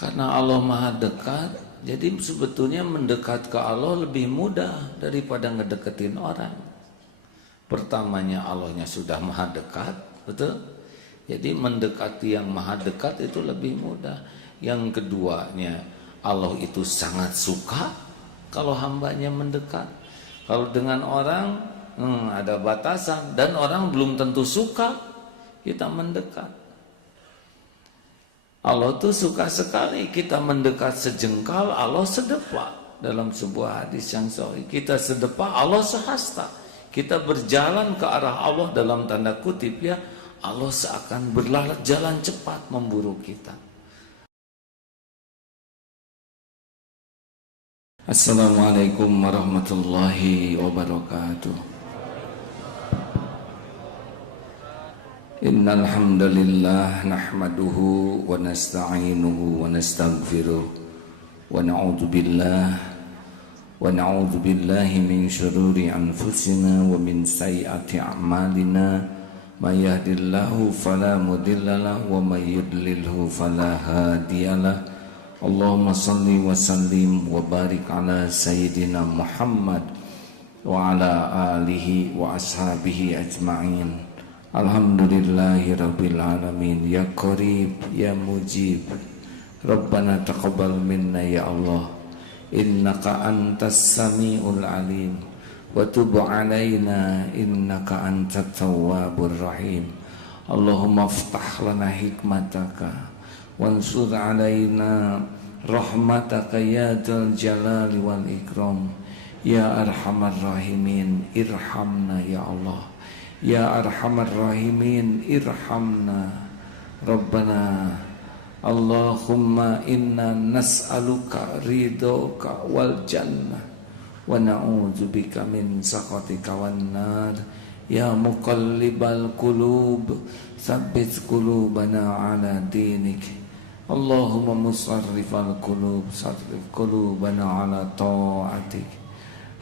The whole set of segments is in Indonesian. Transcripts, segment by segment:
Karena Allah Maha dekat, jadi sebetulnya mendekat ke Allah lebih mudah daripada ngedeketin orang. Pertamanya Allahnya sudah Maha dekat, betul? Jadi mendekati yang Maha dekat itu lebih mudah. Yang keduanya, Allah itu sangat suka kalau hambanya mendekat. Kalau dengan orang ada batasan, dan orang belum tentu suka kita mendekat. Allah tuh suka sekali kita mendekat sejengkal, Allah sedepa. Dalam sebuah hadis yang sahih, kita sedepa, Allah sehasta. Kita berjalan ke arah Allah dalam tanda kutip ya, Allah seakan berjalan cepat memburu kita. Assalamualaikum warahmatullahi wabarakatuh. Innal hamdalillah nahmaduhu wa nasta'inuhu wa nastaghfiruh wa na'udzu billahi min syururi anfusina wa min sayyiati a'malina may yahdihillahu fala mudhillalahu wa may yudlilhu fala hadiyalah. Allahumma salli wa sallim wa barik ala sayyidina Muhammad wa ala alihi wa ashabihi ajma'in. Alhamdulillahi rabbil alamin. Ya Qarib ya Mujib, Rabbana taqabbal minna ya Allah, innaka antas sami'ul alim, wa tub alaina innaka antat tawwabur rahim. Allahumma aftah lana hikmataka wansur alaina rahmataka ya dzal jalali wal ikram. Ya arhamar rahimin irhamna ya Allah. Ya arhamar rahimin irhamna Rabbana. Allahumma inna nas'aluka ridhoka wal jannah wa na'udzubika min sakhatika wan nar. Ya muqallibal qulub tsabbit qulubana ala dinik. Allahumma musarrifal qulub sarrif qulubana ala ta'atik.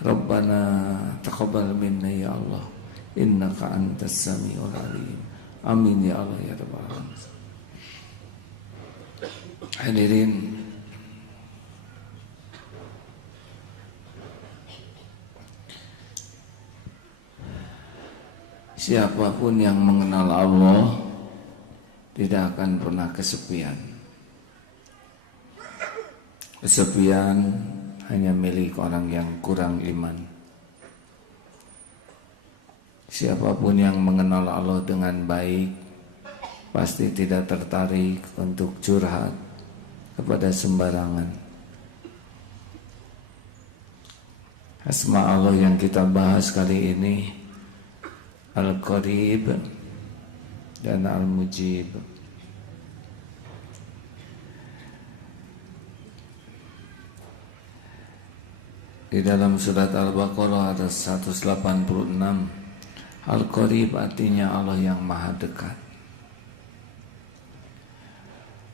Rabbana taqabbal minna ya Allah, innaka antas sami'ul alim. Amin ya Allah ya rabbal alamin. Hadirin, siapapun yang mengenal Allah tidak akan pernah kesepian. Kesepian hanya milik orang yang kurang iman. Siapapun yang mengenal Allah dengan baik pasti tidak tertarik untuk curhat kepada sembarangan. Asma Allah yang kita bahas kali ini Al-Qarib dan Al-Mujib. Di dalam surat Al-Baqarah ada 186. Al-Qarib artinya Allah yang maha dekat.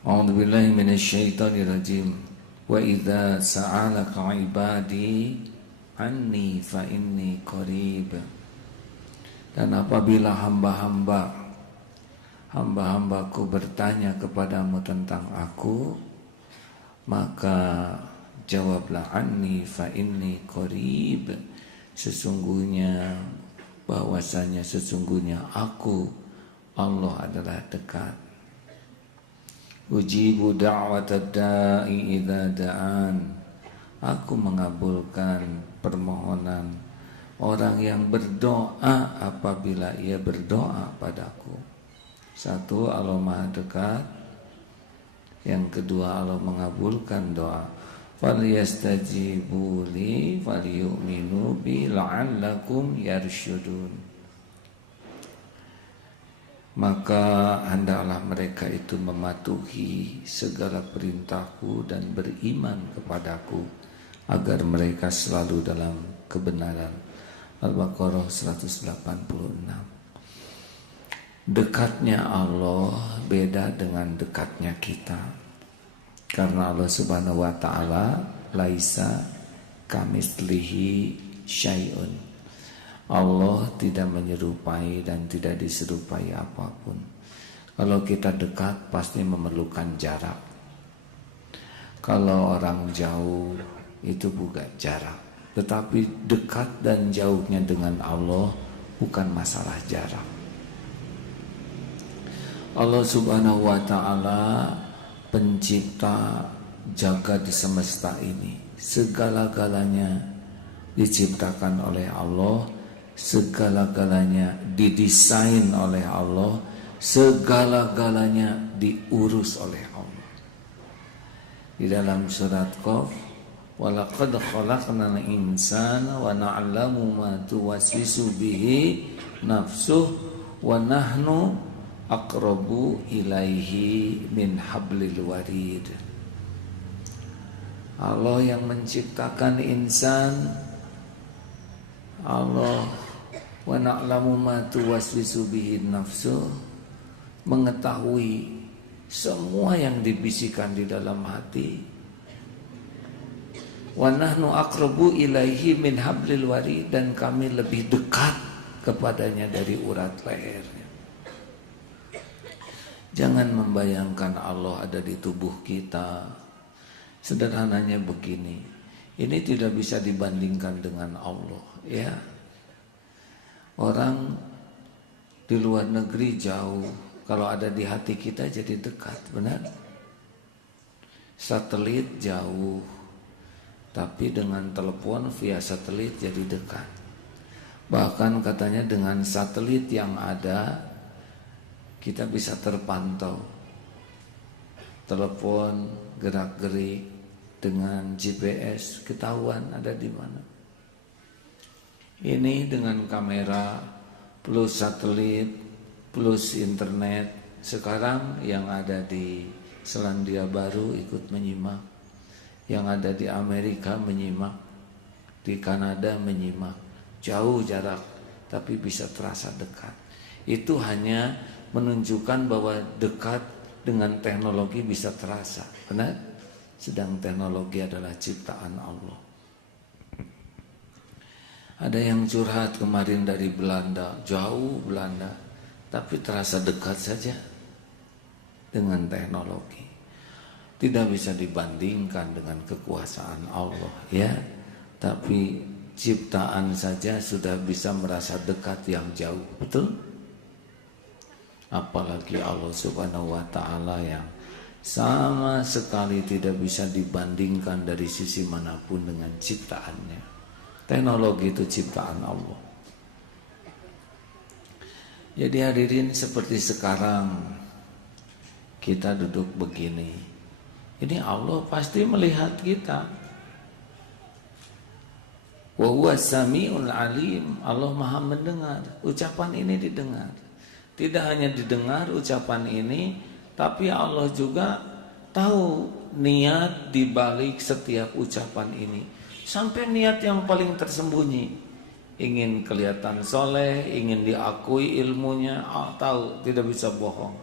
A'udzubillahi minasyaitonirrajim. Wa idza sa'alaka 'ibadi anni fa inni qarib. Dan apabila hamba-hambaku bertanya kepadamu tentang aku, maka jawablah anni fa inni qarib. Sesungguhnya aku Allah adalah dekat. Ujibu da'watad da'i idza da'an. Aku mengabulkan permohonan orang yang berdoa apabila ia berdoa padaku. Satu, Allah Maha dekat. Yang kedua, Allah mengabulkan doa. Falyastajibu li falyu'minu bi la'allakum yarsyudun. Maka hendaklah mereka itu mematuhi segala perintahku dan beriman kepadaku agar mereka selalu dalam kebenaran. Al-Baqarah 186. Dekatnya Allah beda dengan dekatnya kita. Karena Allah Subhanahu wa taala laisa kamitslihi syai'un. Allah tidak menyerupai dan tidak diserupai apapun. Kalau kita dekat pasti memerlukan jarak. Kalau orang jauh itu bukan jarak, tetapi dekat dan jauhnya dengan Allah bukan masalah jarak. Allah Subhanahu wa Ta'ala pencipta jagat semesta ini. Segala-galanya diciptakan oleh Allah, segala-galanya didesain oleh Allah, segala-galanya diurus oleh Allah. Di dalam surat Qaf, walaqad khalaqnal insana wa na'lamu ma tuwaswisu bihi nafsuh wa nahnu aqrabu ilaihi min hablil warid. Allah yang menciptakan insan, Allah wa na'lamu ma tuwaswisu bihi nafsuh, mengetahui semua yang dibisikkan di dalam hati. Wa nahnu aqrabu ilaihi min hablil warid, dan kami lebih dekat kepadanya dari urat lehernya. Jangan membayangkan Allah ada di tubuh kita. Sederhananya begini, ini tidak bisa dibandingkan dengan Allah, ya. Orang di luar negeri jauh, kalau ada di hati kita jadi dekat, benar? Satelit jauh, tapi dengan telepon via satelit jadi dekat. Bahkan katanya dengan satelit yang ada, kita bisa terpantau. Telepon gerak-gerik dengan GPS ketahuan ada di mana. Ini dengan kamera plus satelit plus internet. Sekarang yang ada di Selandia Baru ikut menyimak, yang ada di Amerika menyimak, di Kanada menyimak. Jauh jarak tapi bisa terasa dekat. Itu hanya menunjukkan bahwa dekat dengan teknologi bisa terasa, benar? Sedang teknologi adalah ciptaan Allah. Ada yang curhat kemarin dari Belanda, jauh Belanda, tapi terasa dekat saja dengan teknologi. Tidak bisa dibandingkan dengan kekuasaan Allah, ya. Tapi ciptaan saja sudah bisa merasa dekat yang jauh, betul? Apalagi Allah Subhanahu wa Ta'ala yang sama sekali tidak bisa dibandingkan dari sisi manapun dengan ciptaannya. Teknologi itu ciptaan Allah. Jadi hadirin, seperti sekarang kita duduk begini, ini Allah pasti melihat kita. Wa huwas samiul alim, Allah Maha mendengar. Ucapan ini didengar. Tidak hanya didengar ucapan ini, tapi Allah juga tahu niat di balik setiap ucapan ini. Sampai niat yang paling tersembunyi, ingin kelihatan soleh, ingin diakui ilmunya, tahu tidak bisa bohong.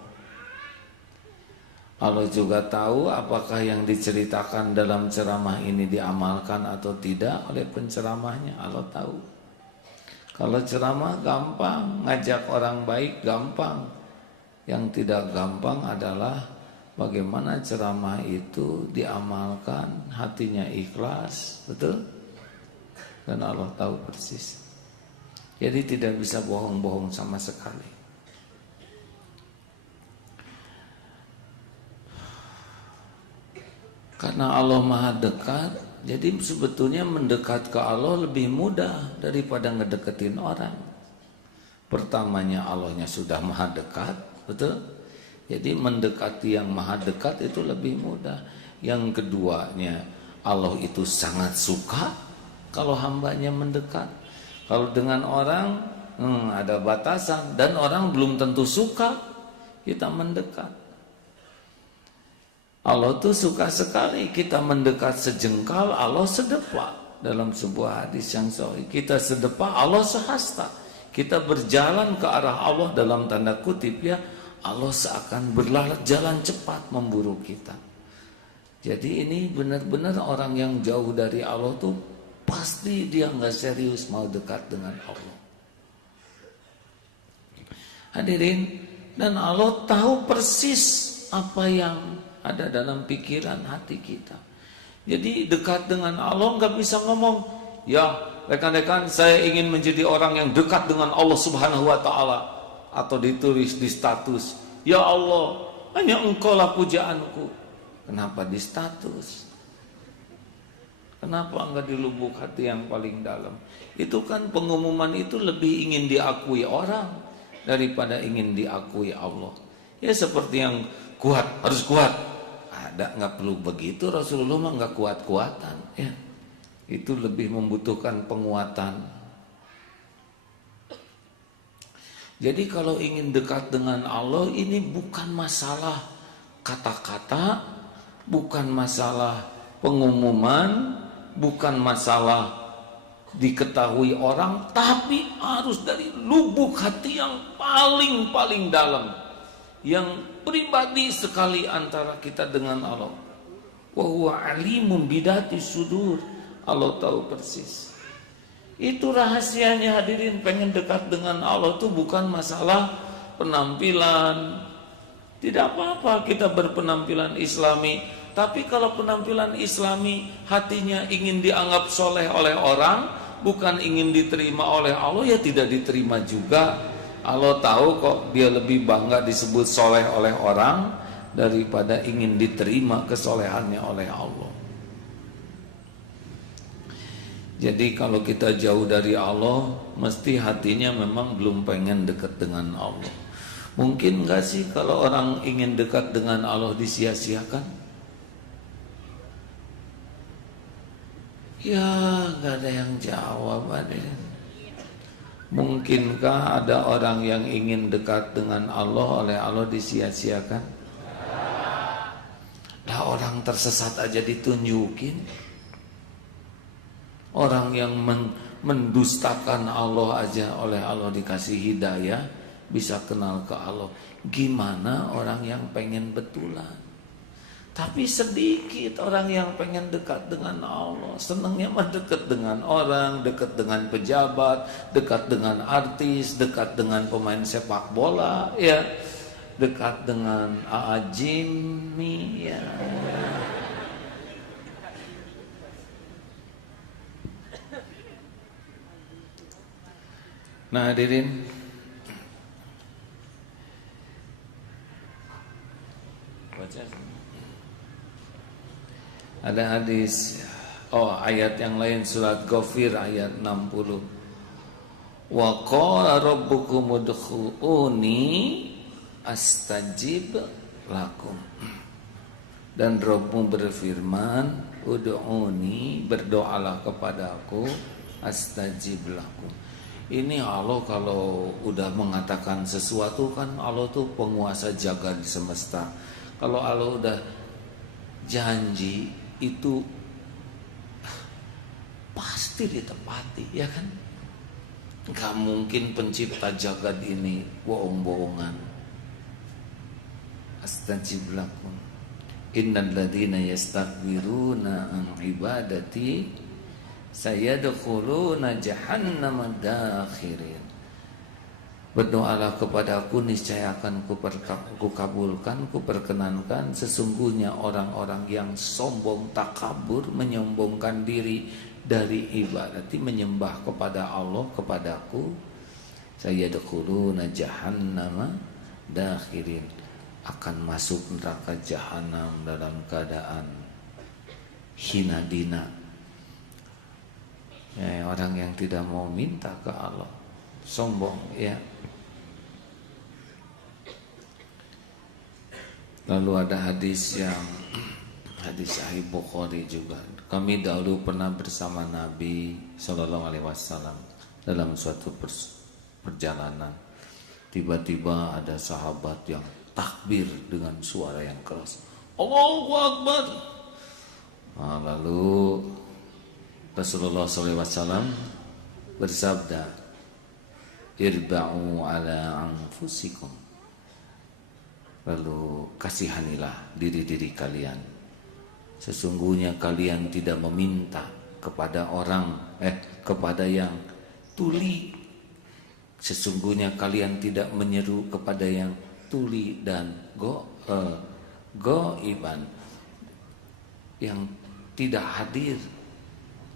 Allah juga tahu apakah yang diceritakan dalam ceramah ini diamalkan atau tidak oleh penceramahnya. Allah tahu. Kalau ceramah gampang, ngajak orang baik gampang. Yang tidak gampang adalah bagaimana ceramah itu diamalkan, hatinya ikhlas, betul? Dan Allah tahu persis. Jadi tidak bisa bohong-bohong sama sekali. Karena Allah Maha dekat, jadi sebetulnya mendekat ke Allah lebih mudah daripada ngedeketin orang. Pertamanya Allahnya sudah Maha dekat, betul? Jadi mendekati yang Maha dekat itu lebih mudah. Yang keduanya, Allah itu sangat suka kalau hambanya mendekat. Kalau dengan orang ada batasan, dan orang belum tentu suka kita mendekat. Allah tuh suka sekali kita mendekat sejengkal, Allah sedepak. Dalam sebuah hadis yang sahih, kita sedepak, Allah sehasta. Kita berjalan ke arah Allah dalam tanda kutip, ya, Allah seakan berjalan cepat memburu kita. Jadi ini benar-benar orang yang jauh dari Allah tuh pasti dia nggak serius mau dekat dengan Allah. Hadirin, dan Allah tahu persis apa yang ada dalam pikiran hati kita. Jadi dekat dengan Allah nggak bisa ngomong, ya rekan-rekan saya ingin menjadi orang yang dekat dengan Allah Subhanahu wa Ta'ala, atau ditulis di status, ya Allah hanya Engkau lah pujaanku. Kenapa di status? Kenapa enggak di lubuk hati yang paling dalam? Itu kan pengumuman itu lebih ingin diakui orang daripada ingin diakui Allah. Ya seperti yang kuat, harus kuat. Ada, nggak perlu begitu. Rasulullah mah nggak kuat-kuatan. Ya, itu lebih membutuhkan penguatan. Jadi kalau ingin dekat dengan Allah, ini bukan masalah kata-kata, bukan masalah pengumuman, bukan masalah diketahui orang, tapi harus dari lubuk hati yang paling dalam, yang pribadi sekali antara kita dengan Allah. Wa huwa alimun bidati sudur. Allah tahu persis. Itu rahasianya hadirin, pengen dekat dengan Allah itu bukan masalah penampilan. Tidak apa-apa kita berpenampilan islami, tapi kalau penampilan islami hatinya ingin dianggap soleh oleh orang, bukan ingin diterima oleh Allah, ya tidak diterima juga. Allah tahu kok dia lebih bangga disebut soleh oleh orang daripada ingin diterima kesolehannya oleh Allah. Jadi kalau kita jauh dari Allah, mesti hatinya memang belum pengen dekat dengan Allah. Mungkin gak sih kalau orang ingin dekat dengan Allah disia-siakan? Ya gak ada yang jawab. Mungkinkah ada orang yang ingin dekat dengan Allah oleh Allah disia-siakan? Lah orang tersesat aja ditunjukin. Orang yang mendustakan Allah aja oleh Allah dikasih hidayah, bisa kenal ke Allah. Gimana orang yang pengen betulan? Tapi sedikit orang yang pengen dekat dengan Allah. Senangnya mah dekat dengan orang, dekat dengan pejabat, dekat dengan artis, dekat dengan pemain sepak bola, ya, dekat dengan A.A. Jimmy, ya. Nah hadirin, baca. Ada hadis, ayat yang lain, surat Ghafir ayat 60. Wa qala rabbukum udkhuluni astajib lakum. Dan Rabbmu berfirman, ud'uni, berdoalah kepadaku, astajib lakum. Ini Allah kalau udah mengatakan sesuatu kan, Allah tuh penguasa jagat semesta. Kalau Allah udah janji itu pasti ditepati, ya kan? Gak mungkin pencipta jagat ini bohong-bohongan. Astajib lakum. Innal ladzina yastakbiruna an ibadati sayadkhuluna jahannama dakhirin. Berdoalah kepadaku, niscaya akan kukabulkan, kuperkenankan. Sesungguhnya orang-orang yang sombong, takabur, menyombongkan diri dari ibadati, menyembah kepada Allah, kepadaku, sayadkhuluna jahannama dakhirin, akan masuk neraka jahanam dalam keadaan hina dina. Ya, orang yang tidak mau minta ke Allah, sombong, ya. Lalu ada hadis yang hadis Sahih Bukhari juga. Kami dahulu pernah bersama Nabi Shallallahu Alaihi Wasallam dalam suatu perjalanan. Tiba-tiba ada sahabat yang takbir dengan suara yang keras, Allahu Akbar. Nah, lalu Rasulullah SAW bersabda, irba'u ala anfusikum. Lalu kasihanilah diri-diri kalian. Sesungguhnya kalian tidak meminta kepada orang, kepada yang tuli. Sesungguhnya kalian tidak menyeru kepada yang tuli dan goiban, yang tidak hadir.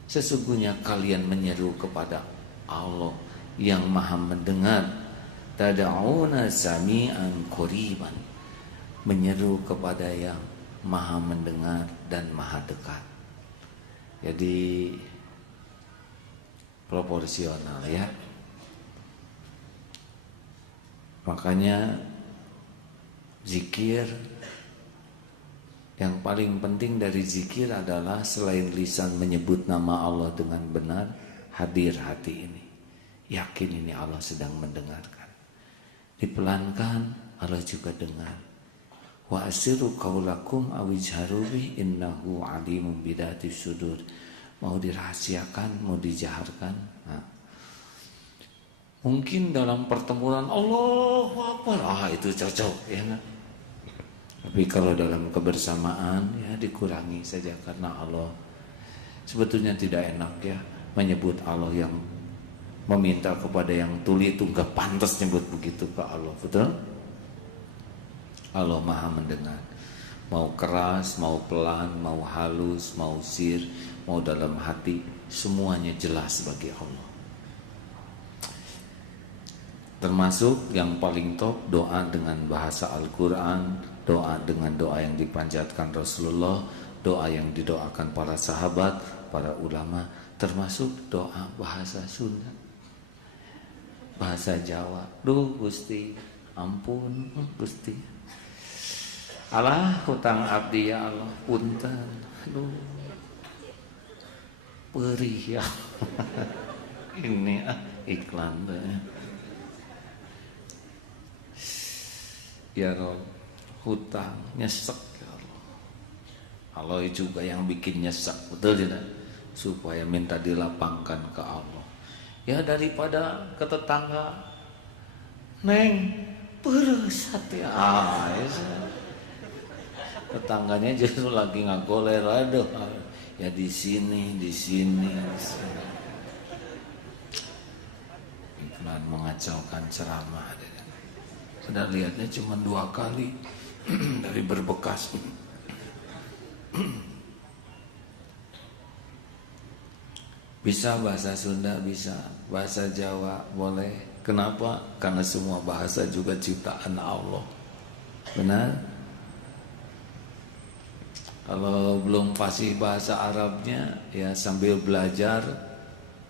Sesungguhnya kalian menyeru kepada Allah yang maha mendengar. Tad'una sami'an qariban, menyeru kepada yang maha mendengar dan maha dekat. Jadi proporsional ya. Makanya zikir, yang paling penting dari zikir adalah selain lisan menyebut nama Allah dengan benar, hadir hati ini, yakin ini Allah sedang mendengarkan. Dipelankan, Allah juga dengar. Wa asiru qaulakum awijharu bi innahu alimun bidati sudur. Mau dirahasiakan, mau dijaharkan. Nah, mungkin dalam pertempuran Allahu Akbar, itu cocok ya kan? Tapi kalau dalam kebersamaan ya dikurangi saja, karena Allah sebetulnya tidak enak ya menyebut Allah yang meminta kepada yang tuli itu gak pantas nyebut begitu ke Allah, betul? Allah maha mendengar, mau keras, mau pelan, mau halus, mau sir, mau dalam hati, semuanya jelas bagi Allah. Termasuk yang paling top doa dengan bahasa Al-Quran, doa dengan doa yang dipanjatkan Rasulullah, doa yang didoakan para sahabat, para ulama, termasuk doa bahasa Sunda, bahasa Jawa. Duh Gusti, ampun Gusti, alah hutang abdi ya Allah, punten, aduh perih ya. Ini iklan ya Rob, hutang nyesek ya Allah. Allah juga yang bikin nyesek, betul tidak? Supaya minta dilapangkan ke Allah. Ya daripada ke tetangga, Neng peres hati, ya. Tetangganya justru lagi ngagoler, aduh, ya di sini. Iklan mengacaukan ceramah. Sudah lihatnya cuma 2 kali dari berbekas. Bisa bahasa Sunda, bisa bahasa Jawa, boleh. Kenapa? Karena semua bahasa juga ciptaan Allah. Benar? Kalau belum fasih bahasa Arabnya, ya sambil belajar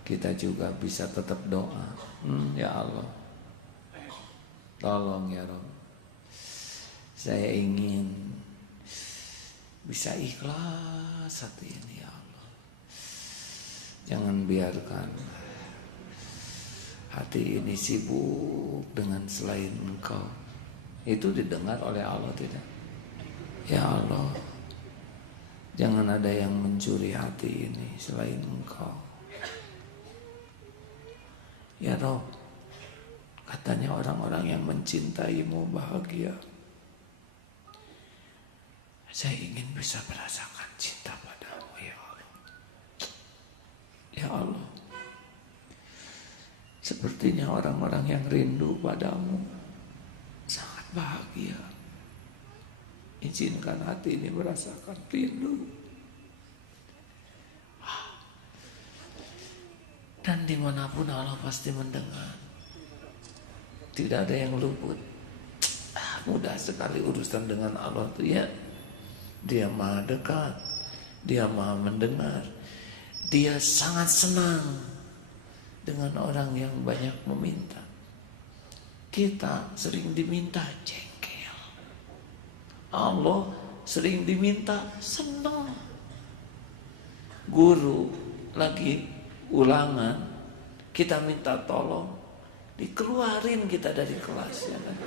kita juga bisa tetap doa. Ya Allah, tolong ya Rob, saya ingin bisa ikhlas hati ini ya Allah. Jangan biarkan hati ini sibuk dengan selain Engkau. Itu didengar oleh Allah tidak? Ya Allah, jangan ada yang mencuri hati ini selain Engkau. Ya Rob, katanya orang-orang yang mencintaimu bahagia. Saya ingin bisa merasakan cinta padamu ya Allah. Ya Allah, sepertinya orang-orang yang rindu padamu sangat bahagia. Izinkan hati ini merasakan rindu. Dan dimanapun Allah pasti mendengar. Tidak ada yang luput. Mudah sekali urusan dengan Allah itu ya. Dia maha dekat, Dia maha mendengar. Dia sangat senang dengan orang yang banyak meminta. Kita sering diminta jengkel, Allah sering diminta senang. Guru lagi ulangan, kita minta tolong, dikeluarin kita dari kelas ya kan?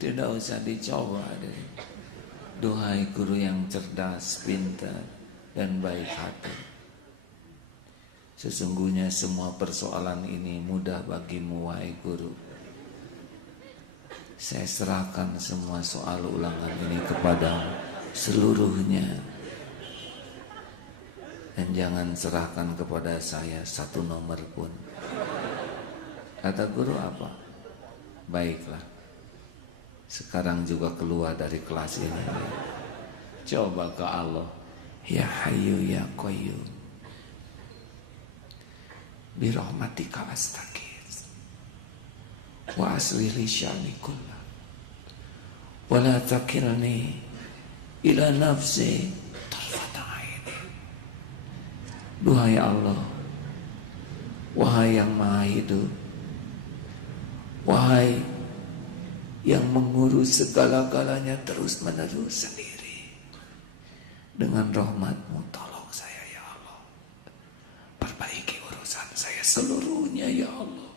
Tidak usah dicoba deh. Duhai guru yang cerdas, pintar, dan baik hati, sesungguhnya semua persoalan ini mudah bagimu wahai guru. Saya serahkan semua soal ulangan ini kepada seluruhnya. Dan jangan serahkan kepada saya satu nomor pun. Kata guru apa? Baiklah, sekarang juga keluar dari kelas ini. Coba ke Allah, ya Hayyu ya Qayyum, bi rahmatika astaghits wa aslih li sya'ni kullah wa la takilni ila nafsi tarfata aini. Duhai Allah, wahai yang maha hidup, wahai yang mengurus segala-galanya terus menerus sendiri, dengan rahmat-Mu tolong saya ya Allah, perbaiki urusan saya seluruhnya ya Allah,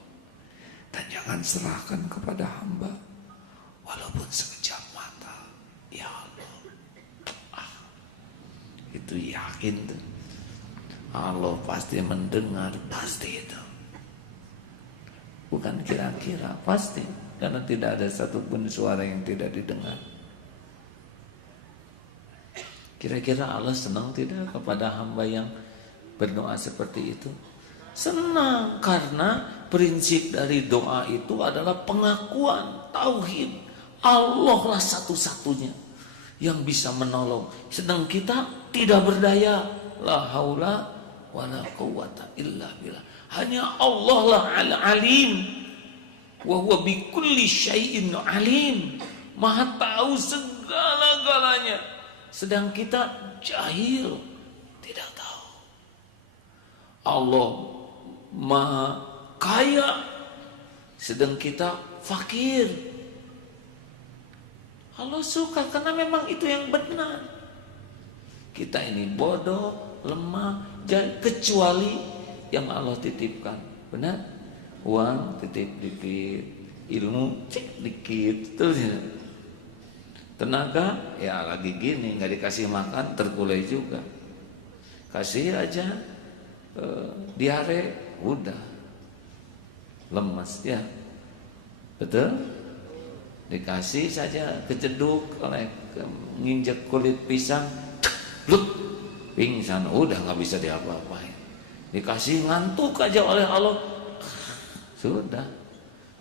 dan jangan serahkan kepada hamba walaupun sekejap mata ya Allah. Itu yakin tuh, Allah pasti mendengar, pasti itu, bukan kira-kira, pasti, karena tidak ada satupun suara yang tidak didengar. Kira-kira Allah senang tidak kepada hamba yang berdoa seperti itu? Senang, karena prinsip dari doa itu adalah pengakuan tauhid. Allah lah satu-satunya yang bisa menolong, sedang kita tidak berdaya. La haula wala quwwata illa billah. Hanya Allah lah al-alim, wa huwa bikulli syai'in alim, maha tahu segala-galanya, sedang kita jahil, tidak tahu. Allah maha kaya, sedang kita fakir. Allah suka karena memang itu yang benar. Kita ini bodoh, lemah, kecuali yang Allah titipkan. Benar? Uang titip dikit, ilmu cik dikit, terus ya. Tenaga ya lagi gini, nggak dikasih makan terkulai juga. Kasih aja diare, udah lemas ya, betul? Dikasih saja keceduk oleh nginjek kulit pisang, bluk, pingsan, udah nggak bisa diapa-apain. Dikasih ngantuk aja oleh Allah, sudah,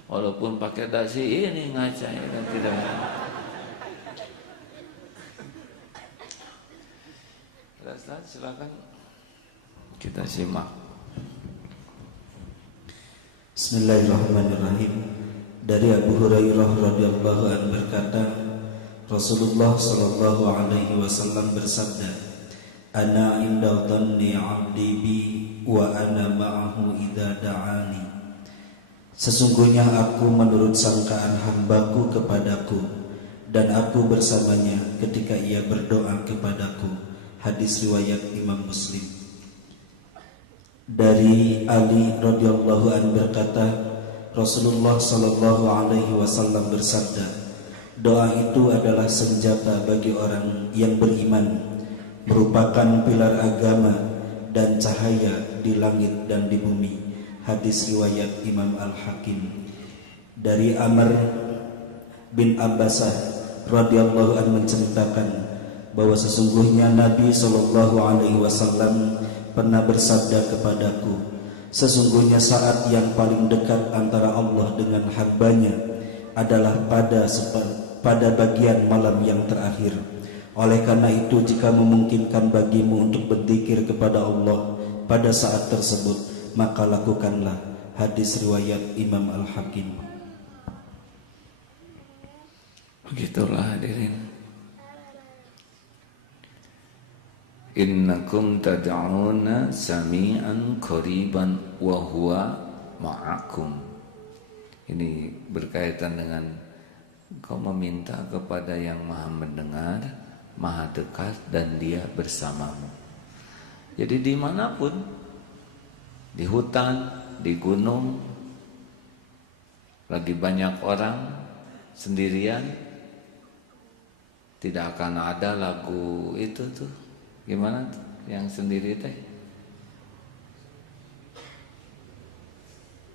walaupun pakai dasi ini ngaca dan tidak. Ustaz, silakan kita simak. Bismillahirrahmanirrahim. Dari Abu Hurairah radhiyallahu anhu berkata, Rasulullah sallallahu alaihi wasallam bersabda, "Ana inda dhanni 'abdi bi wa ana ma'ahu idza da'ani." Sesungguhnya aku menurut sangkaan hambaku kepadaku, dan aku bersamanya ketika ia berdoa kepadaku. Hadis riwayat Imam Muslim. Dari Ali radhiyallahu anhu berkata, Rasulullah sallallahu alaihi wasallam bersabda, doa itu adalah senjata bagi orang yang beriman, merupakan pilar agama dan cahaya di langit dan di bumi. Hadis riwayat Imam Al-Hakim. Dari Amr bin Abbasah radhiyallahu anhu menceritakan bahwa sesungguhnya Nabi sallallahu alaihi wasallam pernah bersabda kepadaku, sesungguhnya saat yang paling dekat antara Allah dengan hambanya adalah pada bagian malam yang terakhir. Oleh karena itu, jika memungkinkan bagimu untuk berzikir kepada Allah pada saat tersebut, maka lakukanlah. Hadis riwayat Imam Al-Hakim. Begitulah hadirin. Innakum tad'una sami'an qariban wa huwa ma'akum. Ini berkaitan dengan kau meminta kepada yang maha mendengar, maha dekat, dan dia bersamamu. Jadi dimanapun, di hutan, di gunung, lagi banyak orang, sendirian, tidak akan ada lagu itu tuh. Gimana tuh yang sendiri teh?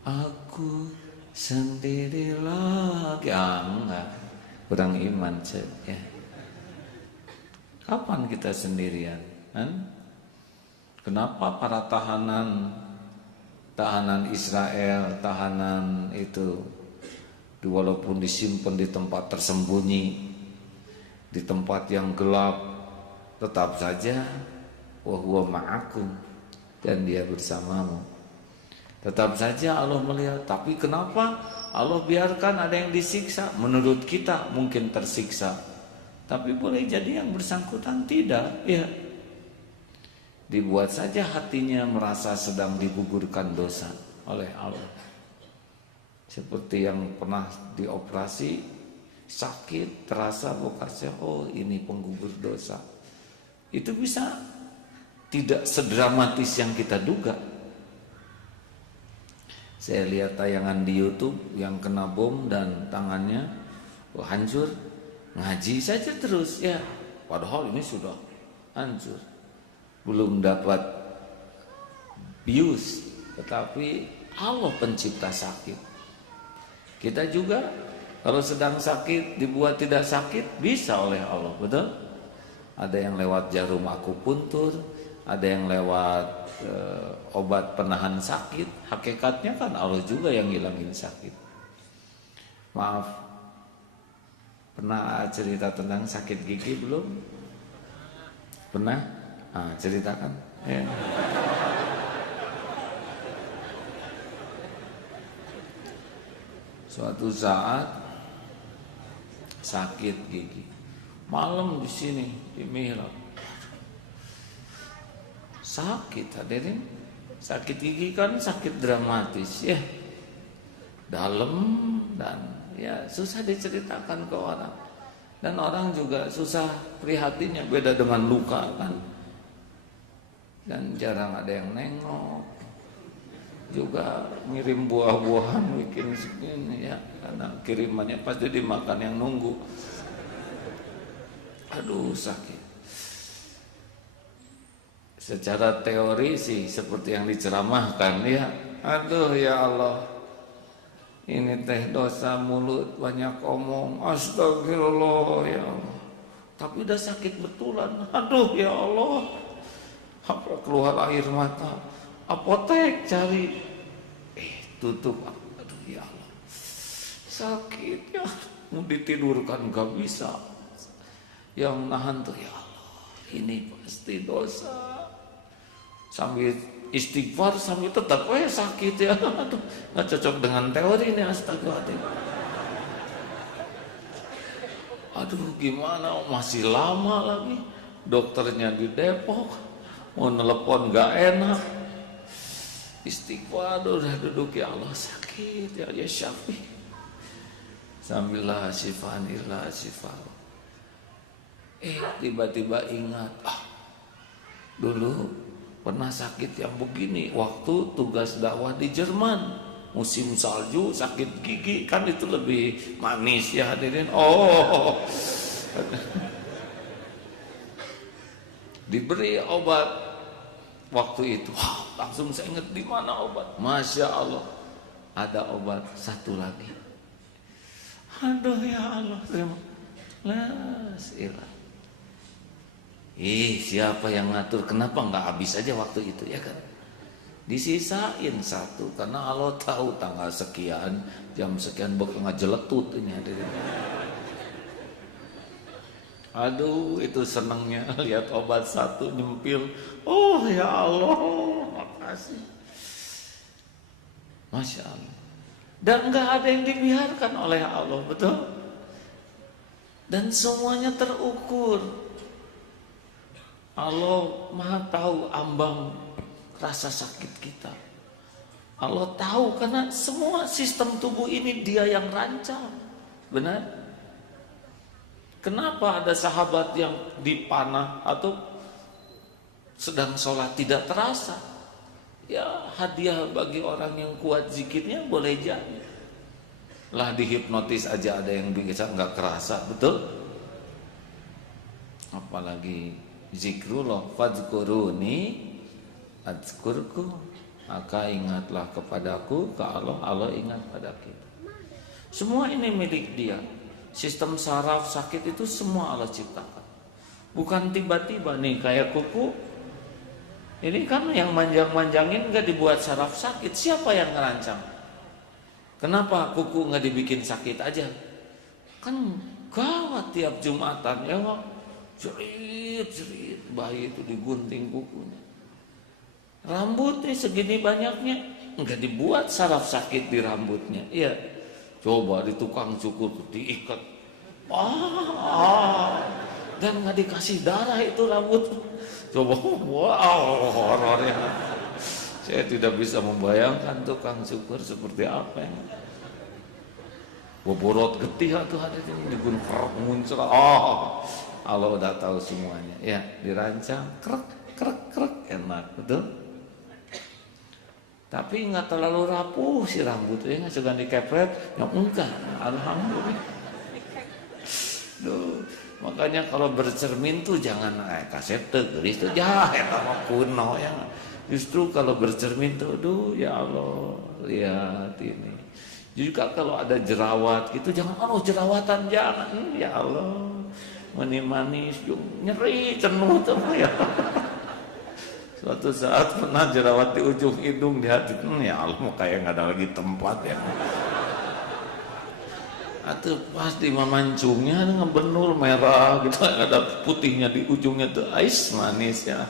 Aku sendiri lagi, enggak, kurang iman cek ya. Kapan kita sendirian? Kenapa para tahanan Israel, tahanan itu, walaupun disimpan di tempat tersembunyi, di tempat yang gelap, tetap saja wa huwa ma'akum, dan dia bersamamu. Tetap saja Allah melihat. Tapi kenapa Allah biarkan ada yang disiksa? Menurut kita mungkin tersiksa, tapi boleh jadi yang bersangkutan tidak, ya. Dibuat saja hatinya merasa sedang digugurkan dosa oleh Allah. Seperti yang pernah dioperasi, sakit, terasa bekasnya, oh ini penggugur dosa. Itu bisa tidak sedramatis yang kita duga. Saya lihat tayangan di YouTube yang kena bom dan tangannya hancur, ngaji saja terus, ya. Padahal ini sudah hancur, belum dapat bius, tetapi Allah pencipta sakit. Kita juga kalau sedang sakit dibuat tidak sakit bisa oleh Allah, betul? Ada yang lewat jarum akupuntur, ada yang lewat obat penahan sakit. Hakikatnya kan Allah juga yang ngilangin sakit. Maaf, pernah cerita tentang sakit gigi belum? Pernah? Ceritakan, ya. Suatu saat sakit gigi, malam di sini di mihrab, sakit, hadirin. Sakit gigi kan sakit dramatis, ya, dalam, dan ya susah diceritakan ke orang, dan orang juga susah prihatinnya. Beda dengan luka kan, dan jarang ada yang nengok. Juga ngirim buah-buahan bikin segini, ya, karena kirimannya pasti dimakan yang nunggu. Aduh, sakit. Secara teori sih seperti yang diceramahkan, ya. Aduh ya Allah, ini teh dosa mulut, banyak omong, astagfirullah ya Allah. Tapi udah sakit betulan, aduh ya Allah, apa keluar air mata. Apotek cari, tutup, aduh ya Allah, sakit ya, mau ditidurkan gak bisa. Yang nahan tuh ya Allah, ini pasti dosa. Sambil istighfar, sambil tetap sakit ya. Aduh, gak cocok dengan teori ini, astagfirullah. Aduh gimana, masih lama lagi. Dokternya di Depok, mau nelpon gak enak. Istighfar, udah duduk, ya Allah sakit ya Syafi. Sambillah syifanillah syifal. Tiba-tiba ingat, dulu pernah sakit yang begini waktu tugas dakwah di Jerman, musim salju, sakit gigi, kan itu lebih manis ya hadirin. Diberi obat waktu itu, langsung saya ingat di mana obat. Masya Allah, ada obat satu lagi. Aduh ya Allah, siapa yang ngatur? Kenapa nggak habis aja waktu itu, ya kan? Disisain satu, karena Allah tahu tanggal sekian, jam sekian bakal ngejeletut ini hadirin. Aduh, itu senangnya lihat obat satu nyempil. Oh ya Allah, makasih. Masya Allah. Dan nggak ada yang dibiarkan oleh Allah, betul? Dan semuanya terukur. Allah Maha tahu ambang rasa sakit kita. Allah tahu karena semua sistem tubuh ini Dia yang rancang. Benar? Kenapa ada sahabat yang dipanah atau sedang sholat tidak terasa? Ya hadiah bagi orang yang kuat zikirnya, boleh jadi. Lah dihipnotis aja ada yang bisa nggak kerasa, betul? Apalagi zikrullah, fadzkuruni adzkurku, maka ingatlah kepadaku, ke Allah, Allah ingat pada kita. Semua ini milik Dia. Sistem saraf sakit itu semua Allah ciptakan. Bukan tiba-tiba nih kayak kuku. Ini kan yang manjang-manjangin gak dibuat saraf sakit. Siapa yang ngerancang? Kenapa kuku gak dibikin sakit aja? Kan gawat tiap Jumatan ya. Jerit, bayi itu digunting kukunya. Rambutnya segini banyaknya, enggak dibuat saraf sakit di rambutnya. Iya, coba di tukang cukur diikat, dan nggak dikasih darah itu rambut. Coba, wow, horornya. Saya tidak bisa membayangkan tukang cukur seperti apa yang boborot getih tuh hadirin digunting muncul. Allah udah tahu semuanya. Ya, dirancang, krek, enak, betul. Tapi nggak terlalu rapuh si rambutnya, nggak suka dikepret, yang enggak, alhamdulillah. Duh, makanya kalau bercermin tuh jangan kaset gelis tuh jahat sama kuno ya. Justru kalau bercermin tuh, ya Allah, lihat ini. Juga kalau ada jerawat gitu jangan, jerawatan jangan, ya Allah, manis nyeri cenuh tuh ya. Suatu saat pernah jerawat di ujung hidung di hati, ya Allah kayak nggak ada lagi tempat ya. Atau pas di mamancungnya ngebenur merah gitu, ada putihnya di ujungnya tuh, ais manis ya.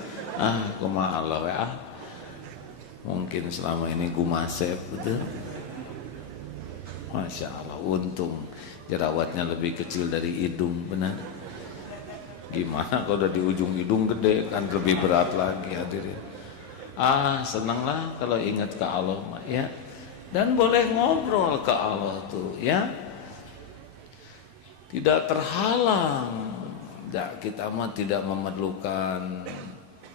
Kumaha Allah ya. Mungkin selama ini gumasep betul. Masya Allah, untung jerawatnya lebih kecil dari hidung, benar. Gimana kalau udah di ujung hidung gede kan lebih berat lagi hadirin. Senanglah kalau ingat ke Allah ya. Dan boleh ngobrol ke Allah tuh ya. Tidak terhalang. Kita mah tidak memerlukan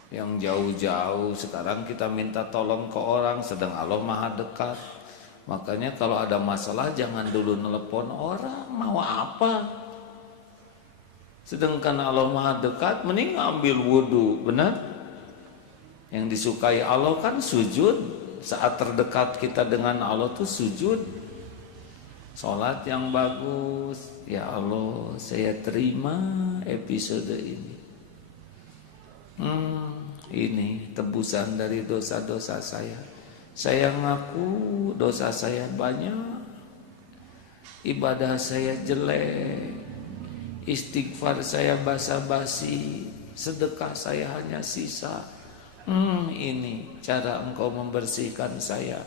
yang jauh-jauh. Sekarang kita minta tolong ke orang, sedang Allah Maha dekat. Makanya kalau ada masalah jangan dulu nelpon orang, mau apa? Sedangkan Allah Maha dekat, mending ambil wudhu, benar? Yang disukai Allah kan sujud. Saat terdekat kita dengan Allah tuh sujud. Salat yang bagus. Ya Allah, saya terima episode ini. Ini tebusan dari dosa-dosa saya. Saya ngaku dosa saya banyak. Ibadah saya jelek. Istighfar saya basa-basi, sedekah saya hanya sisa. Ini cara engkau membersihkan saya.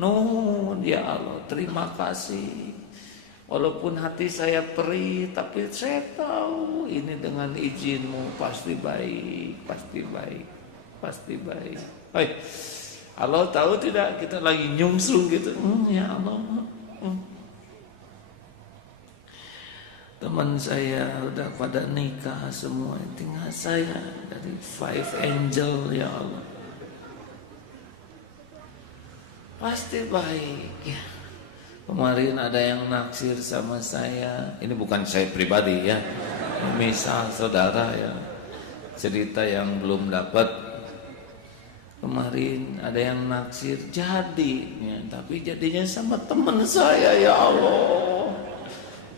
Nun ya Allah, terima kasih. Walaupun hati saya perih, tapi saya tahu ini dengan izinmu pasti baik, pasti baik, pasti baik. Allah tahu tidak kita lagi nyungsung gitu. Ya Allah. Teman saya udah pada nikah semua, tinggal saya dari 5 angel, ya Allah. Pasti baik ya. Kemarin ada yang naksir sama saya. Ini bukan saya pribadi ya. Misal saudara ya. Cerita yang belum dapat. Kemarin ada yang naksir jadi ya, tapi jadinya sama teman saya, ya Allah.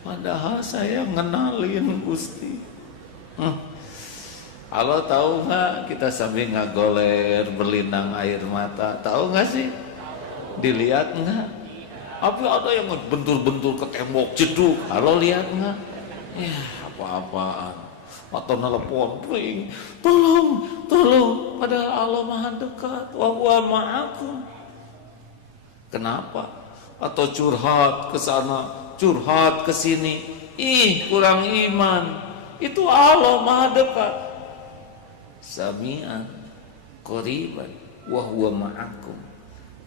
Padahal saya ngenalin Gusti. Allah tahu nggak kita sambil ngagoler berlinang air mata, tahu nggak sih? Dilihat nggak? Apa ada yang bentur-bentur ke tembok jeduk? Allah lihat nggak? Ya apa-apaan. Atau nelpon, tolong. Padahal Allah Maha dekat. Wa huwa ma'akum. Kenapa? Atau curhat ke sana, curhat ke sini, kurang iman. Itu Allah Maha dekat. Sami'an qariban wa huwa ma'akum.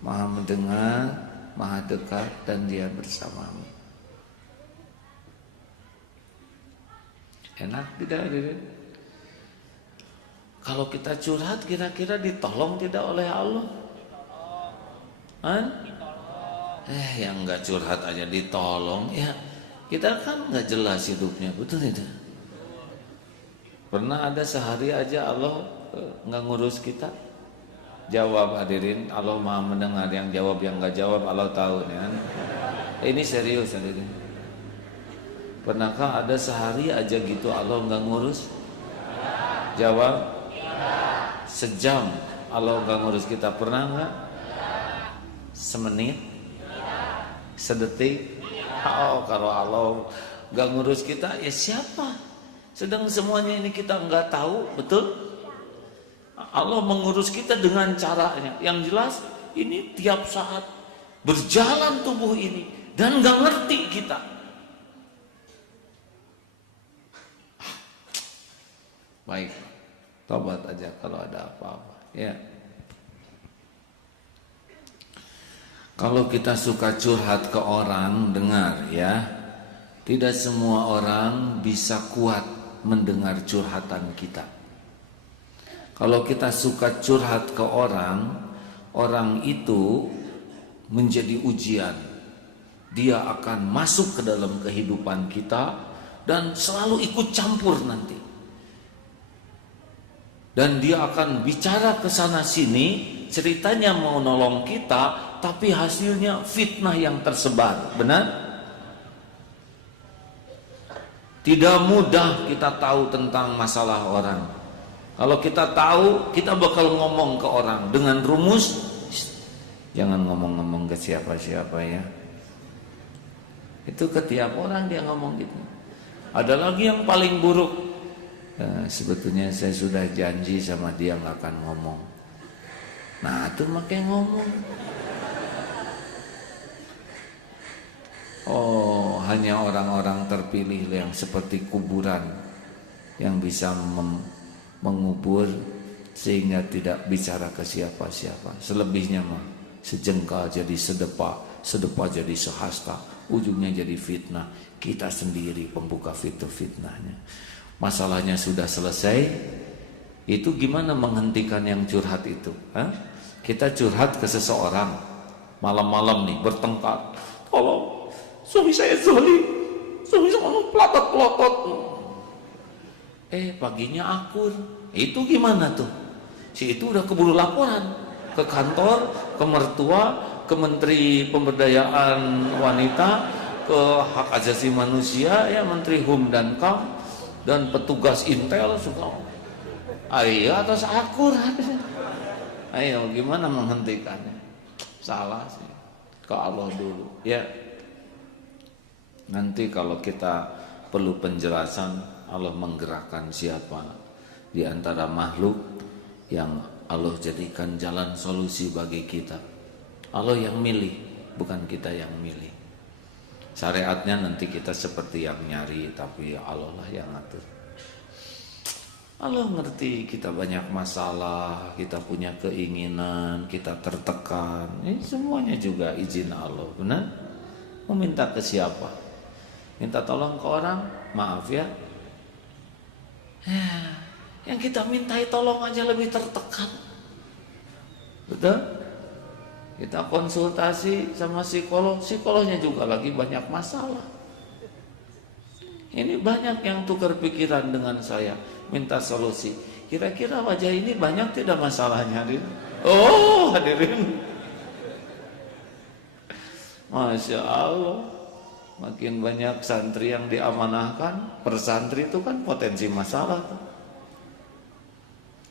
Maha mendengar, Maha dekat, dan Dia bersamamu. Enak tidak hadirin? Kalau kita curhat kira-kira ditolong tidak oleh Allah? Yang nggak curhat aja ditolong ya. Kita kan nggak jelas hidupnya, betul tidak? Pernah ada sehari aja Allah nggak ngurus kita? Jawab hadirin, Allah Maha mendengar, yang jawab yang nggak jawab Allah tahu ya. Ini serius hadirin. Pernahkah ada sehari aja gitu Allah nggak ngurus? Jawab. Sejam Allah nggak ngurus kita, pernah nggak? Semenit? Sedetik? Kalau Allah nggak ngurus kita, ya siapa? Sedang semuanya ini kita nggak tahu, betul? Allah mengurus kita dengan caranya. Yang jelas ini tiap saat berjalan tubuh ini dan nggak ngerti kita. Baik, tobat aja kalau ada apa-apa. Ya. Kalau kita suka curhat ke orang, dengar ya. Tidak semua orang bisa kuat mendengar curhatan kita. Kalau kita suka curhat ke orang, orang itu menjadi ujian. Dia akan masuk ke dalam kehidupan kita dan selalu ikut campur nanti. Dan dia akan bicara ke sana sini, ceritanya mau nolong kita, tapi hasilnya fitnah yang tersebar. Benar? Tidak mudah kita tahu tentang masalah orang. Kalau kita tahu, kita bakal ngomong ke orang dengan rumus, jangan ngomong-ngomong ke siapa-siapa ya. Itu ke tiap orang dia ngomong gitu. Ada lagi yang paling buruk. Sebetulnya saya sudah janji sama dia nggak akan ngomong. Nah itu makanya ngomong. Oh, hanya orang-orang terpilih yang seperti kuburan yang bisa mengubur sehingga tidak bicara ke siapa-siapa. Selebihnya mah sejengkal jadi sedepa, sedepa jadi sehasta, ujungnya jadi fitnah. Kita sendiri pembuka fitnahnya. Masalahnya sudah selesai, itu gimana menghentikan yang curhat itu? Kita curhat ke seseorang, malam-malam nih bertengkar, tolong suami saya zalim, suami saya pelotot-pelotot. Paginya akur, itu gimana tuh? Si itu udah keburu laporan ke kantor, ke mertua, ke Menteri Pemberdayaan Wanita, ke Hak Asasi Manusia, ya Menteri HUM dan KAM, dan petugas intel suka. Ayo atas akur. Ayo gimana menghentikannya? Salah sih. Ke Allah dulu. Ya. Nanti kalau kita perlu penjelasan, Allah menggerakkan siapa di antara makhluk yang Allah jadikan jalan solusi bagi kita. Allah yang milih, bukan kita yang milih. Syariatnya nanti kita seperti yang nyari, tapi Allah lah yang ngatur. Allah ngerti kita banyak masalah, kita punya keinginan, kita tertekan. Ini semuanya juga izin Allah, benar? Mau minta ke siapa? Minta tolong ke orang? Maaf ya. Yang kita mintai tolong aja lebih tertekan. Betul? Kita konsultasi sama psikolog, psikolognya juga lagi banyak masalah. Ini banyak yang tukar pikiran dengan saya, minta solusi. Kira-kira wajah ini banyak tidak masalahnya, hadirin? Oh, hadirin. Masya Allah. Makin banyak santri yang diamanahkan, per santri itu kan potensi masalah.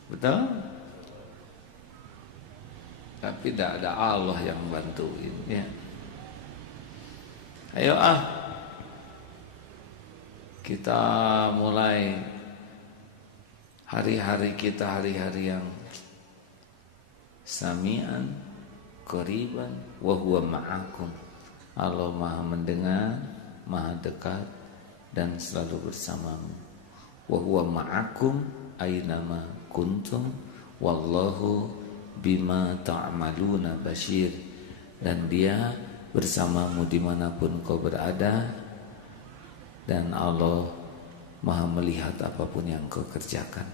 Betul? Tapi tidak ada Allah yang bantuin ya. Ayo kita mulai hari-hari kita, hari-hari yang sami'an qariban wa huwa ma'akum. Allah Maha mendengar, Maha dekat dan selalu bersamamu. Wa huwa ma'akum aynama kuntum wallahu bima ta'maluna basyir. Dan dia bersamamu dimanapun kau berada, dan Allah Maha melihat apapun yang kau kerjakan.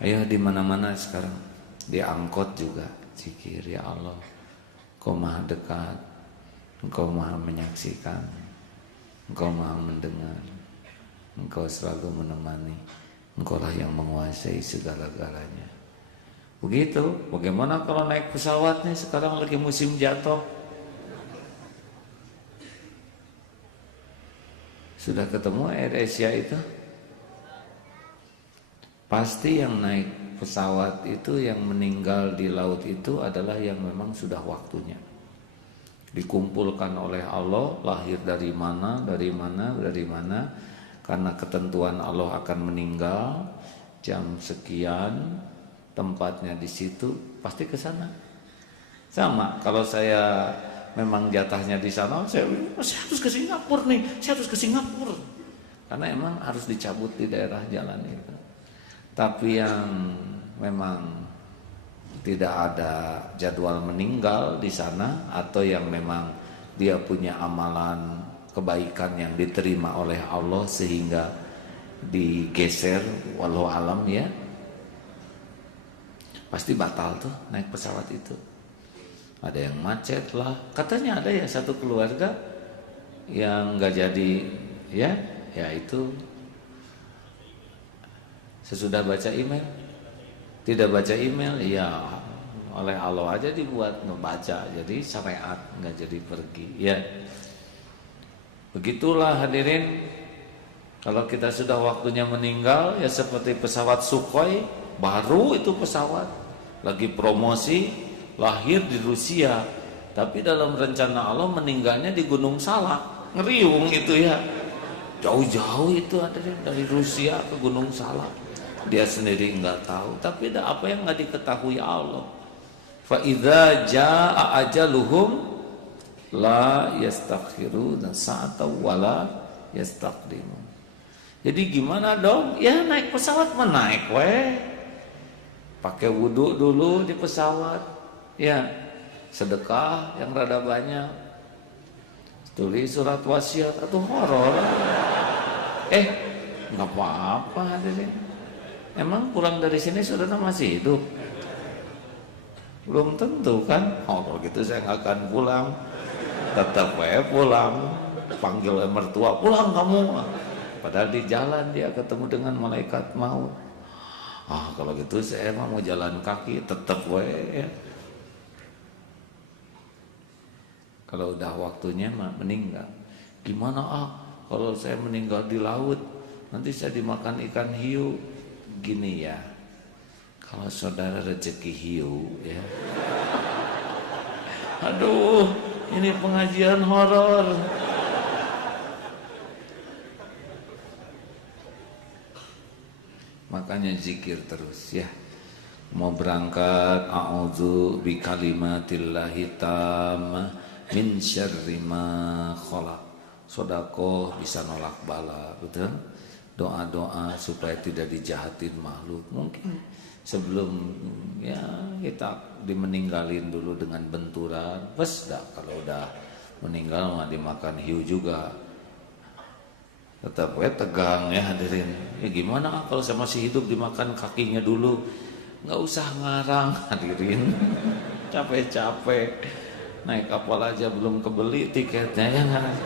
Ayo di mana-mana sekarang, di angkot juga zikir, ya Allah, Kau Maha dekat, Engkau Maha menyaksikan, Engkau Maha mendengar, Engkau selalu menemani, Engkau lah yang menguasai segala-galanya. Begitu. Bagaimana kalau naik pesawatnya sekarang lagi musim jatuh? Sudah ketemu Air Asia itu? Pasti yang naik pesawat itu, yang meninggal di laut itu adalah yang memang sudah waktunya. Dikumpulkan oleh Allah, lahir dari mana, karena ketentuan Allah akan meninggal jam sekian, tempatnya di situ, pasti ke sana. Sama kalau saya memang jatahnya di sana, saya harus ke Singapura nih, saya harus ke Singapura. Karena emang harus dicabut di daerah jalan itu. Tapi yang memang tidak ada jadwal meninggal di sana, atau yang memang dia punya amalan kebaikan yang diterima oleh Allah sehingga digeser, wallahu alam ya, pasti batal tuh naik pesawat itu. Ada yang macet lah, katanya ada ya satu keluarga yang nggak jadi ya itu sesudah baca email, tidak baca email ya oleh Allah aja dibuat membaca, jadi syariat nggak jadi pergi ya. Begitulah hadirin, kalau kita sudah waktunya meninggal ya seperti pesawat Sukhoi, baru itu pesawat lagi promosi, lahir di Rusia, tapi dalam rencana Allah meninggalnya di Gunung Salak, ngeriung itu ya, jauh-jauh itu hadirin, dari Rusia ke Gunung Salak, dia sendiri nggak tahu, tapi ada apa yang nggak diketahui Allah. Fa idza jaa ajaluhum la yastakhiruna sa'atan wala yastaqdimun. Jadi gimana dong? Ya naik pesawat menaik weh. Pakai wudu dulu di pesawat. Ya, sedekah yang rada banyak. Tulis surat wasiat atau horor. Enggak apa-apa hadirin. Emang pulang dari sini saudara masih hidup? Belum tentu kan? Kalau gitu saya nggak akan pulang. Tetap pulang, panggil mertua, pulang kamu. Padahal di jalan dia ketemu dengan malaikat maut. Kalau gitu saya mau jalan kaki, tetap ya. Kalau udah waktunya meninggal, gimana kalau saya meninggal di laut, nanti saya dimakan ikan hiu. Gini ya, kalau saudara rezeki hiu ya, aduh, ini pengajian horor. Makanya zikir terus ya. Mau berangkat, a'udzu bikalimatillahi tammah min syarri ma khalaq. Sedekah bisa nolak bala, betul? Doa-doa supaya tidak dijahatin makhluk. Mungkin sebelum ya kita dimeninggalin dulu dengan benturan, bes dah kalau udah meninggal mah dimakan hiu juga. Tetap tegang ya hadirin. Ya gimana kalau saya masih hidup dimakan kakinya dulu? Nggak usah ngarang hadirin. Capek-capek naik kapal aja belum kebeli tiketnya ya nggak.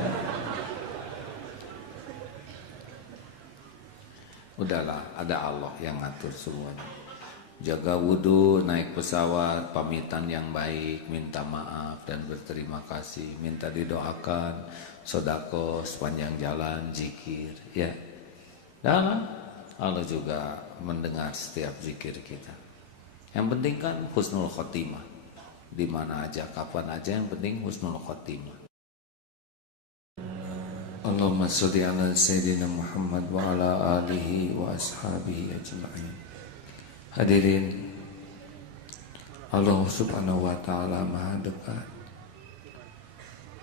Udahlah, ada Allah yang ngatur semuanya. Jaga wudhu, naik pesawat, pamitan yang baik, minta maaf dan berterima kasih, minta didoakan, sedekah sepanjang jalan, zikir ya. Dan Allah juga mendengar setiap zikir kita. Yang penting kan husnul khotimah. Di mana aja, kapan aja, yang penting husnul khotimah. Allahumma sholli ala sayyidina Muhammad wa ala alihi wa ashabihi ajma'in. Hadirin, Allah subhanahu wa ta'ala maha dekat,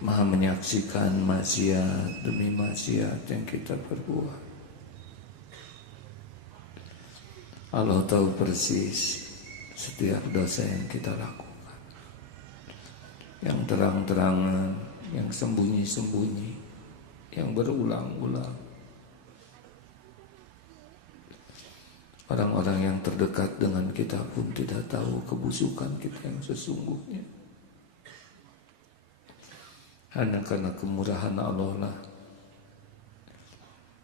maha menyaksikan maksiat demi maksiat yang kita perbuat. Allah tahu persis setiap dosa yang kita lakukan, yang terang-terangan, yang sembunyi-sembunyi, yang berulang-ulang. Orang-orang yang terdekat dengan kita pun tidak tahu kebusukan kita yang sesungguhnya. Hanya karena kemurahan Allah lah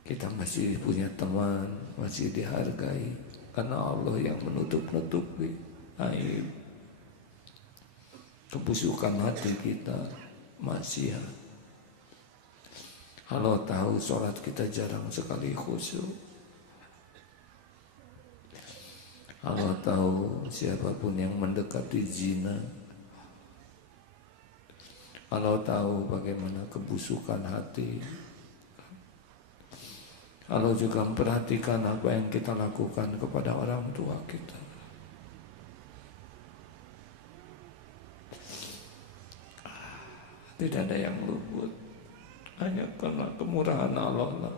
kita masih punya teman, masih dihargai. Karena Allah yang menutup-nutupi aib kebusukan hati kita, maksiat. Allah tahu sholat kita jarang sekali khusyuk. Allah tahu siapapun yang mendekati zina. Allah tahu bagaimana kebusukan hati. Allah juga memperhatikan apa yang kita lakukan kepada orang tua kita. Tidak ada yang luput, hanya karena kemurahan Allah lah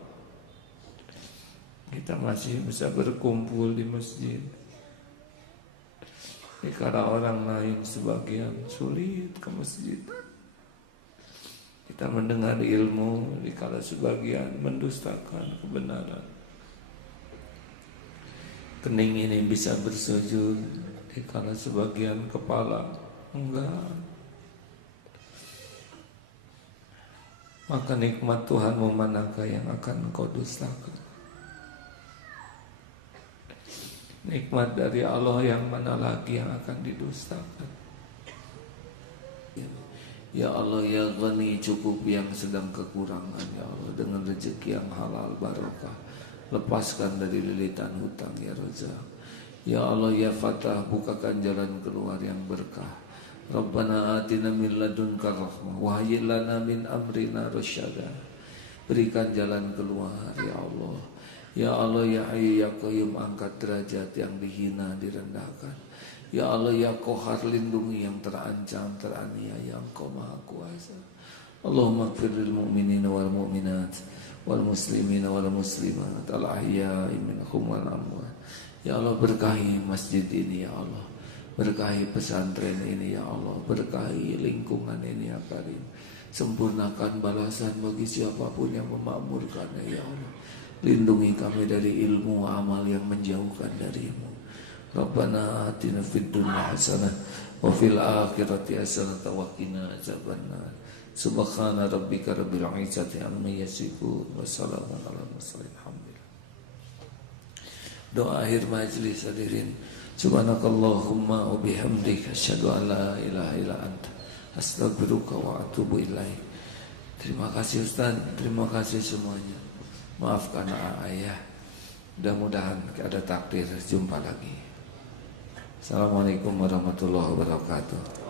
kita masih bisa berkumpul di masjid. Karena orang lain sebagian sulit ke masjid. Kita mendengar ilmu, dikala sebagian mendustakan kebenaran. Kening ini bisa bersujud, dikala sebagian kepala enggak. Maka nikmat Tuhan manakah yang akan engkau dustakan? Nikmat dari Allah yang mana lagi yang akan didustakan? Ya Allah, ya Ghani, cukup yang sedang kekurangan, ya Allah, dengan rezeki yang halal barokah. Lepaskan dari lilitan hutang, ya Razak. Ya Allah, ya Fatah, bukakan jalan keluar yang berkah. Rabbana atina min ladunka rahmah wa hayyi lana min amrina rasyada. Berikan jalan keluar, ya Allah. Ya Allah, ya Hayyu ya Qayyum, angkat derajat yang dihina, direndahkan. Ya Allah, ya Qahar, lindungi yang terancam, teraniaya. Engkau Maha Kuasa. Allahumma ighfir lil mu'minina wal mu'minat wal muslimina wal muslimat al ahya'i minhum wal amwat. Ya Allah, berkahi masjid ini, ya Allah. Berkahi pesantren ini, ya Allah. Berkahi lingkungan ini, ya Karim. Sempurnakan balasan bagi siapapun yang memakmurkannya, ya Allah. Lindungi kami dari ilmu amal yang menjauhkan darimu. Rabbana atina fid dunya hasanah wa fil akhirati hasanah wa qina adzabannar. Subhana rabbika rabbil izzati amma yasifun wa salamun alal mursalin. Alhamdulillah. Doa akhir majelis hadirin. Subhanakallahumma wa bihamdika asyhadu an la ilaha illa anta astaghfiruka wa atubu ilaik. Terima kasih Ustaz, terima kasih semuanya. Maafkan ayah. Mudah-mudahan ada takdir jumpa lagi. Assalamualaikum warahmatullahi wabarakatuh.